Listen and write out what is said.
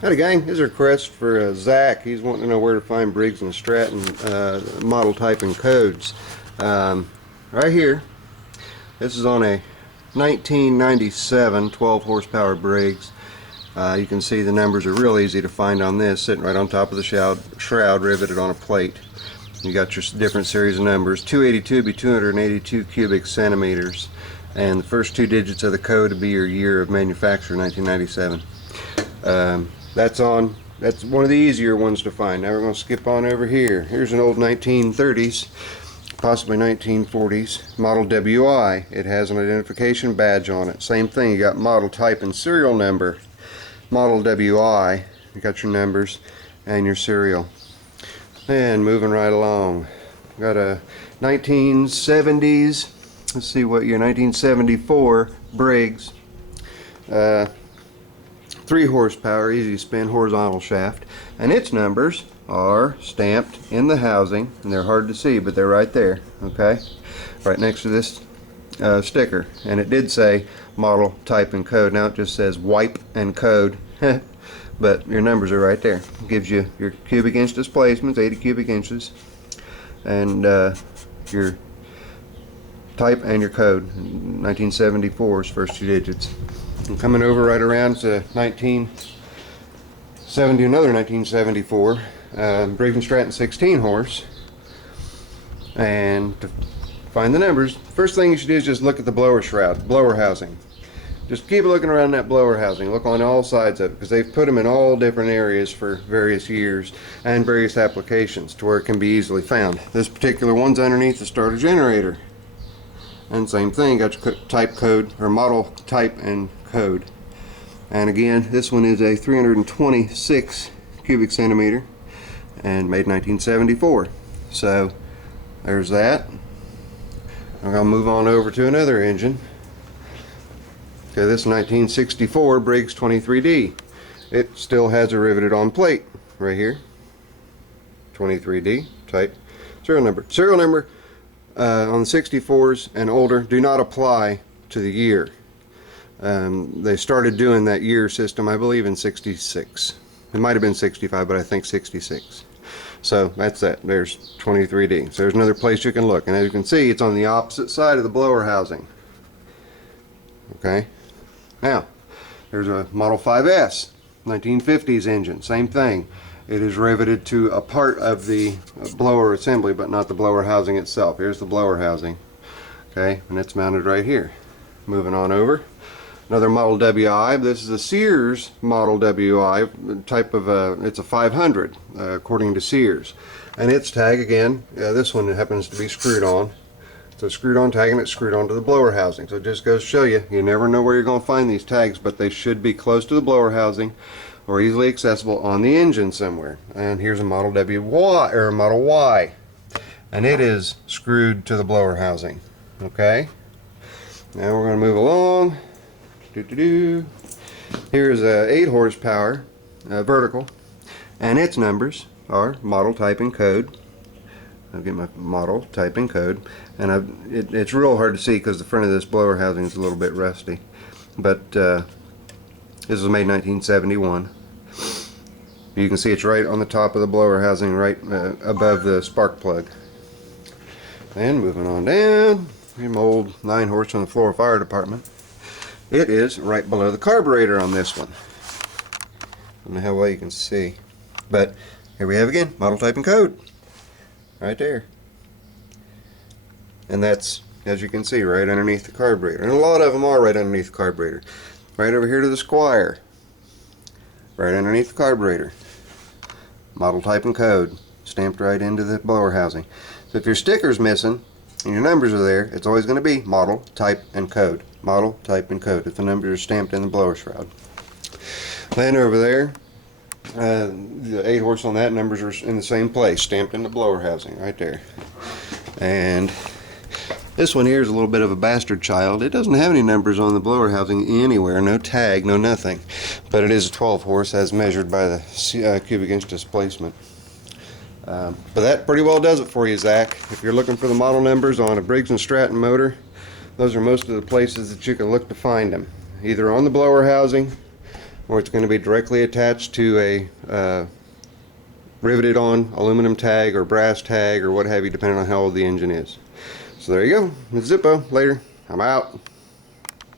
Howdy gang, this is a request for Zach. He's wanting to know where to find Briggs and Stratton model type and codes. Right here, this is on a 1997 12 horsepower Briggs. You can see the numbers are real easy to find on this, sitting right on top of the shroud riveted on a plate. You got your different series of numbers. 282 be 282 cubic centimeters, and the first two digits of the code would be your year of manufacture, 1997. That's one of the easier ones to find. Now we're going to skip on over here. Here's an old 1930s, possibly 1940s model WI. It has an identification badge on it. Same thing, you got model type and serial number. Model WI, you got your numbers and your serial. And moving right along, got a 1970s, let's see what year, 1974 Briggs. 3 horsepower, easy spin, horizontal shaft, and its numbers are stamped in the housing, and they're hard to see, but they're right there, okay, right next to this sticker. And it did say model, type, and code. Now it just says wipe and code, but your numbers are right there. It gives you your cubic inch displacements, 80 cubic inches, and your type and your code. 1974's first 2 digits. And coming over right around to 1970, another 1974 Briggs and Stratton 16 horse. And to find the numbers, first thing you should do is just look at the blower shroud, blower housing. Just keep looking around that blower housing. Look on all sides of it, because they've put them in all different areas for various years and various applications to where it can be easily found. This particular one's underneath the starter generator. And same thing, got your type code, or model type and code. And again, this one is a 326 cubic centimeter and made 1974. So there's that. I'm going to move on over to another engine. Okay, this is 1964 Briggs 23D. It still has a riveted on plate right here. 23D type serial number. Serial number on the 64s and older do not apply to the year. They started doing that year system, I believe, in 66. It might have been 65, but I think 66. So that's that. There's 23D. So there's another place you can look, and as you can see, it's on the opposite side of the blower housing. Okay. Now there's a Model 5S 1950s engine. Same thing. It is riveted to a part of the blower assembly, but not the blower housing itself. Here's the blower housing. Okay, and it's mounted right here. Moving on over. Another Model WI. This is a Sears Model WI type of it's a 500 according to Sears. And its tag again, this one happens to be screwed on. So screwed on tag, and it's screwed onto the blower housing. So it just goes to show you, you never know where you're going to find these tags, but they should be close to the blower housing or easily accessible on the engine somewhere. And here's a Model WY, or a Model Y, and it is screwed to the blower housing. Okay, now we're going to move along. Here's a 8 horsepower vertical, and its numbers are model, type, and code. I'll get my model, type, and code, and it's real hard to see because the front of this blower housing is a little bit rusty, but this was made 1971. You can see it's right on the top of the blower housing, right above the spark plug. And moving on down, here's my old 9 horse on the floor fire department. It is right below the carburetor on this one. I don't know how well you can see, but here we have again, model, type, and code. Right there. And that's, as you can see, right underneath the carburetor. And a lot of them are right underneath the carburetor. Right over here to the Squire. Right underneath the carburetor. Model, type, and code. Stamped right into the blower housing. So if your sticker's missing and your numbers are there, it's always going to be model, type, and code. Model, type, and code if the numbers are stamped in the blower shroud. Then over there, the 8 horse on that, numbers are in the same place, stamped in the blower housing right there. And this one here is a little bit of a bastard child. It doesn't have any numbers on the blower housing anywhere, no tag, no nothing, but it is a 12 horse as measured by the cubic inch displacement. But that pretty well does it for you, Zach. If you're looking for the model numbers on a Briggs and Stratton motor, those are most of the places that you can look to find them, either on the blower housing or it's going to be directly attached to a riveted on aluminum tag or brass tag or what have you, depending on how old the engine is. So there you go. It's Zippo. Later. I'm out.